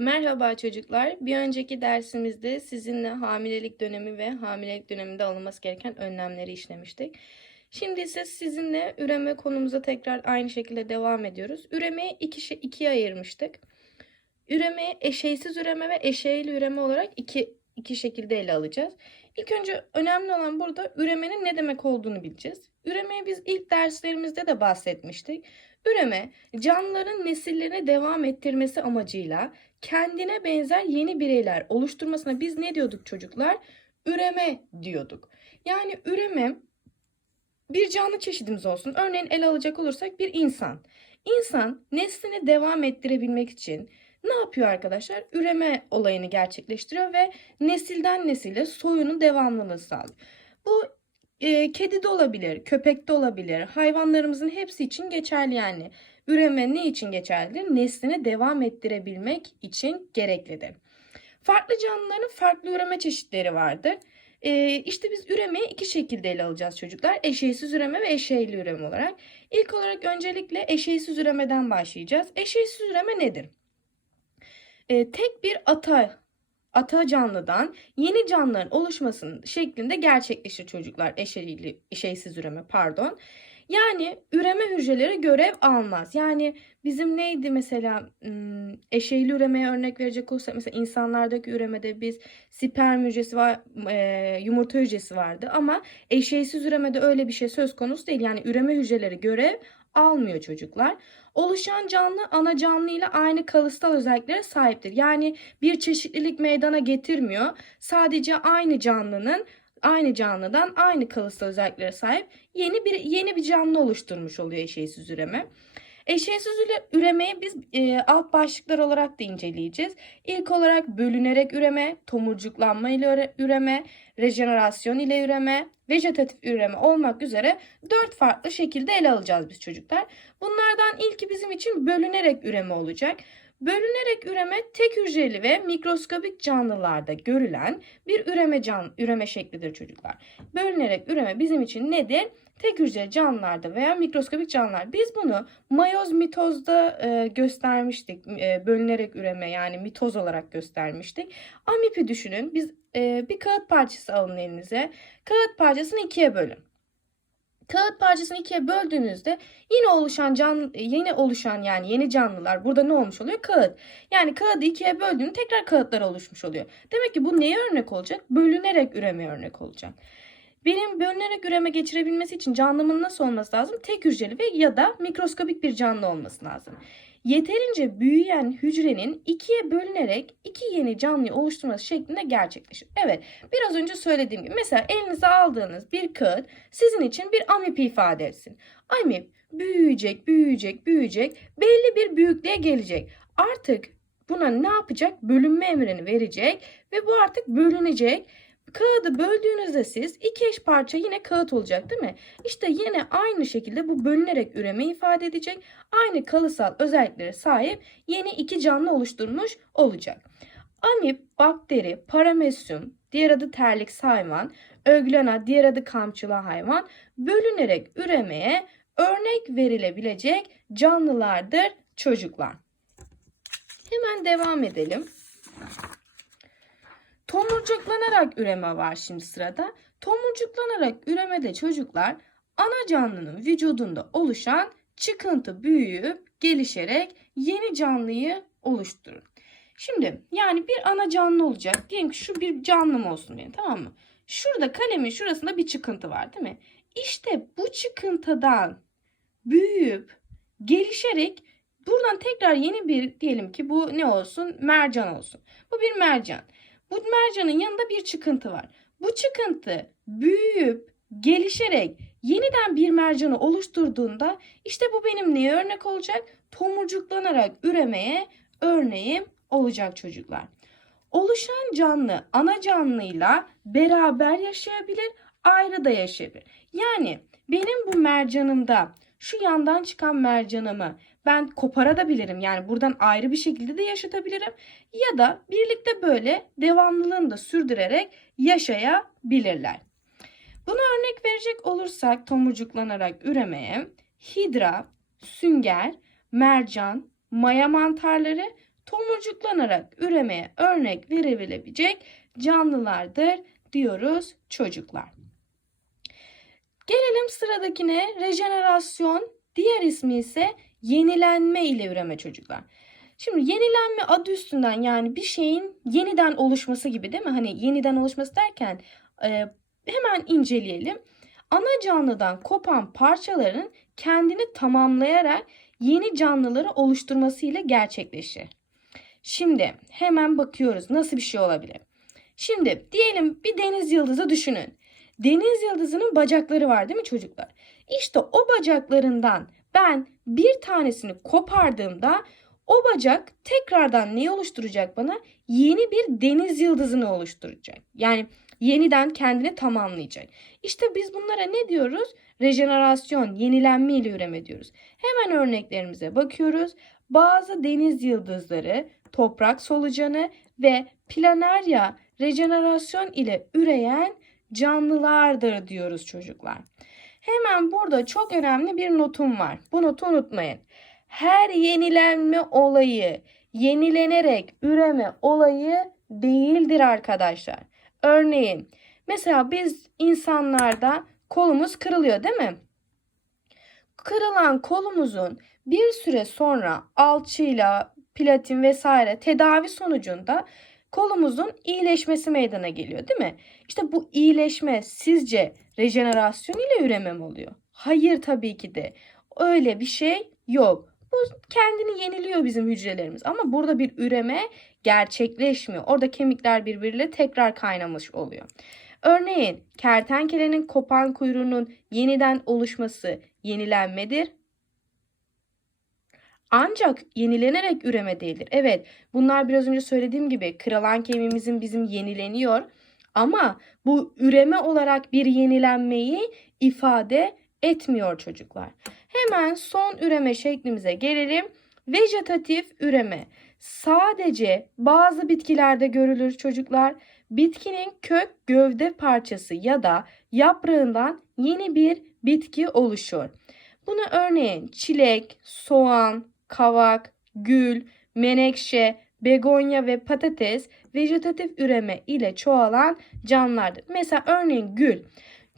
Merhaba çocuklar. Bir önceki dersimizde sizinle hamilelik dönemi ve hamilelik döneminde alınması gereken önlemleri işlemiştik. Şimdi ise sizinle üreme konumuza tekrar aynı şekilde devam ediyoruz. Üremeyi iki, ikiye ayırmıştık. Üremeyi eşeysiz üreme ve eşeğli üreme olarak iki, iki şekilde ele alacağız. İlk önce önemli olan burada üremenin ne demek olduğunu bileceğiz. Üremeyi biz ilk derslerimizde de bahsetmiştik. Üreme, canlıların nesillerini devam ettirmesi amacıyla kendine benzer yeni bireyler oluşturmasına biz ne diyorduk çocuklar? Üreme diyorduk. Yani üreme bir canlı çeşidimiz olsun. Örneğin ele alacak olursak bir insan. İnsan neslini devam ettirebilmek için ne yapıyor arkadaşlar? Üreme olayını gerçekleştiriyor ve nesilden nesile soyunun devamlılığını sağlıyor. Bu e, kedi de olabilir, köpek de olabilir. Hayvanlarımızın hepsi için geçerli yani. Üreme ne için geçerlidir? Neslini devam ettirebilmek için gereklidir. Farklı canlıların farklı üreme çeşitleri vardır. Ee, işte biz üremeyi iki şekilde ele alacağız çocuklar. Eşeğsiz üreme ve eşeğli üreme olarak. İlk olarak öncelikle eşeğsiz üremeden başlayacağız. Eşeğsiz üreme nedir? Ee, tek bir ata ata canlıdan yeni canlıların oluşmasının şeklinde gerçekleşir çocuklar. Eşeğli, eşeğsiz üreme pardon. Yani üreme hücreleri görev almaz. Yani bizim neydi mesela ım, eşeğli üremeye örnek verecek olursak mesela insanlardaki üremede biz sperm hücresi var, e, yumurta hücresi vardı ama eşeğsiz üremede öyle bir şey söz konusu değil. Yani üreme hücreleri görev almıyor çocuklar. Oluşan canlı ana canlı ile aynı kalıtsal özelliklere sahiptir. Yani bir çeşitlilik meydana getirmiyor. Sadece aynı canlının aynı canlıdan aynı kalıtsal özelliklere sahip yeni bir yeni bir canlı oluşturmuş oluyor eşeğsiz üreme. Eşeğsiz üre- üremeyi biz e, alt başlıklar olarak da inceleyeceğiz. İlk olarak bölünerek üreme, tomurcuklanma ile üre- üreme, rejenerasyon ile üreme, vejetatif üreme olmak üzere dört farklı şekilde ele alacağız biz çocuklar. Bunlardan ilki bizim için bölünerek üreme olacak. Bölünerek üreme tek hücreli ve mikroskobik canlılarda görülen bir üreme can üreme şeklidir çocuklar. Bölünerek üreme bizim için nedir? Tek hücreli canlılarda veya mikroskobik canlılar. Biz bunu mayoz mitozda e, göstermiştik. E, bölünerek üreme yani mitoz olarak göstermiştik. Amipi düşünün. Biz e, bir kağıt parçası alın elinize. Kağıt parçasını ikiye bölün. Kağıt parçasını ikiye böldüğünüzde yine oluşan can yeni oluşan yani yeni canlılar burada ne olmuş oluyor? Kağıt. Yani kağıdı ikiye böldüğünde tekrar kağıtlar oluşmuş oluyor. Demek ki bu neye örnek olacak? Bölünerek üreme örnek olacak. Benim bölünerek üreme geçirebilmesi için canlımın nasıl olması lazım? Tek hücreli ve ya da mikroskobik bir canlı olması lazım. Yeterince büyüyen hücrenin ikiye bölünerek iki yeni canlıyı oluşturması şeklinde gerçekleşir. Evet, biraz önce söylediğim gibi mesela elinize aldığınız bir kağıt sizin için bir amip ifade etsin. Amip büyüyecek, büyüyecek, büyüyecek, belli bir büyüklüğe gelecek. Artık buna ne yapacak? Bölünme emrini verecek ve bu artık bölünecek. Kağıdı böldüğünüzde siz iki eş parça yine kağıt olacak değil mi? İşte yine aynı şekilde bu bölünerek üreme ifade edecek. Aynı kalıtsal özelliklere sahip yeni iki canlı oluşturmuş olacak. Amip, bakteri, paramesyum, diğer adı terlik hayvan, öglena, diğer adı kamçılı hayvan bölünerek üremeye örnek verilebilecek canlılardır çocuklar. Hemen devam edelim. Tomurcuklanarak üreme var şimdi sırada. Tomurcuklanarak üremede çocuklar ana canlının vücudunda oluşan çıkıntı büyüyüp gelişerek yeni canlıyı oluşturur. Şimdi yani bir ana canlı olacak. Diyelim ki şu bir canlım olsun diyelim tamam mı? Şurada kalemin şurasında bir çıkıntı var değil mi? İşte bu çıkıntıdan büyüyüp gelişerek buradan tekrar yeni bir diyelim ki bu ne olsun? Mercan olsun. Bu bir mercan. Bu mercanın yanında bir çıkıntı var. Bu çıkıntı büyüyüp gelişerek yeniden bir mercanı oluşturduğunda işte bu benim neye örnek olacak? Tomurcuklanarak üremeye örneğim olacak çocuklar. Oluşan canlı ana canlıyla beraber yaşayabilir, ayrı da yaşayabilir. Yani benim bu mercanımda şu yandan çıkan mercanımı ben koparabilirim. Yani buradan ayrı bir şekilde de yaşatabilirim. Ya da birlikte böyle devamlılığını da sürdürerek yaşayabilirler. Buna örnek verecek olursak tomurcuklanarak üremeye hidra, sünger, mercan, maya mantarları, tomurcuklanarak üremeye örnek verilebilecek canlılardır diyoruz çocuklar. Gelelim sıradakine rejenerasyon, diğer ismi ise yenilenme ile üreme çocuklar. Şimdi yenilenme adı üstünden yani bir şeyin yeniden oluşması gibi değil mi? Hani yeniden oluşması derken e, hemen inceleyelim. Ana canlıdan kopan parçaların kendini tamamlayarak yeni canlıları oluşturması ile gerçekleşir. Şimdi hemen bakıyoruz nasıl bir şey olabilir. Şimdi diyelim bir deniz yıldızı düşünün. Deniz yıldızının bacakları var değil mi çocuklar? İşte o bacaklarından ben bir tanesini kopardığımda o bacak tekrardan ne oluşturacak bana? Yeni bir deniz yıldızını oluşturacak. Yani yeniden kendini tamamlayacak. İşte biz bunlara ne diyoruz? Rejenerasyon, yenilenme ile üreme diyoruz. Hemen örneklerimize bakıyoruz. Bazı deniz yıldızları, toprak solucanı ve planaria rejenerasyon ile üreyen canlılardır diyoruz çocuklar. Hemen burada çok önemli bir notum var. Bu notu unutmayın. Her yenilenme olayı yenilenerek üreme olayı değildir arkadaşlar. Örneğin mesela biz insanlarda kolumuz kırılıyor değil mi? Kırılan kolumuzun bir süre sonra alçıyla, platin vesaire tedavi sonucunda kolumuzun iyileşmesi meydana geliyor değil mi? İşte bu iyileşme sizce rejenerasyon ile üreme mi oluyor? Hayır tabii ki de. Öyle bir şey yok. Bu kendini yeniliyor bizim hücrelerimiz ama burada bir üreme gerçekleşmiyor. Orada kemikler birbiriyle tekrar kaynamış oluyor. Örneğin kertenkelenin kopan kuyruğunun yeniden oluşması yenilenmedir. Ancak yenilenerek üreme değildir. Evet bunlar biraz önce söylediğim gibi kırılan kemiğimizin bizim yenileniyor. Ama bu üreme olarak bir yenilenmeyi ifade etmiyor çocuklar. Hemen son üreme şeklimize gelelim. Vejetatif üreme sadece bazı bitkilerde görülür çocuklar. Bitkinin kök gövde parçası ya da yaprağından yeni bir bitki oluşur. Bunu örneğin çilek, soğan, kavak, gül, menekşe, begonya ve patates vejetatif üreme ile çoğalan canlılardır. Mesela örneğin gül.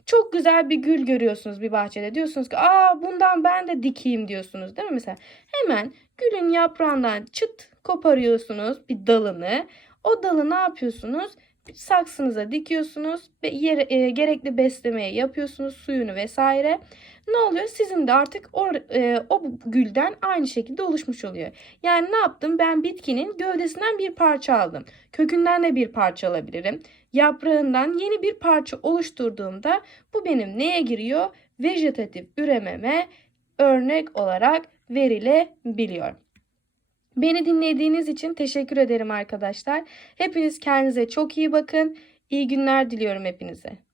Çok güzel bir gül görüyorsunuz bir bahçede. Diyorsunuz ki aa bundan ben de dikeyim diyorsunuz değil mi? Mesela hemen gülün yaprağından çıt koparıyorsunuz bir dalını. O dalı ne yapıyorsunuz? Saksınıza dikiyorsunuz ve yer, e, gerekli beslemeyi yapıyorsunuz suyunu vesaire. Ne oluyor? Sizin de artık o, e, o gülden aynı şekilde oluşmuş oluyor. Yani ne yaptım? Ben bitkinin gövdesinden bir parça aldım. Kökünden de bir parça alabilirim. Yaprağından yeni bir parça oluşturduğumda bu benim neye giriyor? Vejetatif ürememe örnek olarak verilebiliyor. Beni dinlediğiniz için teşekkür ederim arkadaşlar. Hepiniz kendinize çok iyi bakın. İyi günler diliyorum hepinize.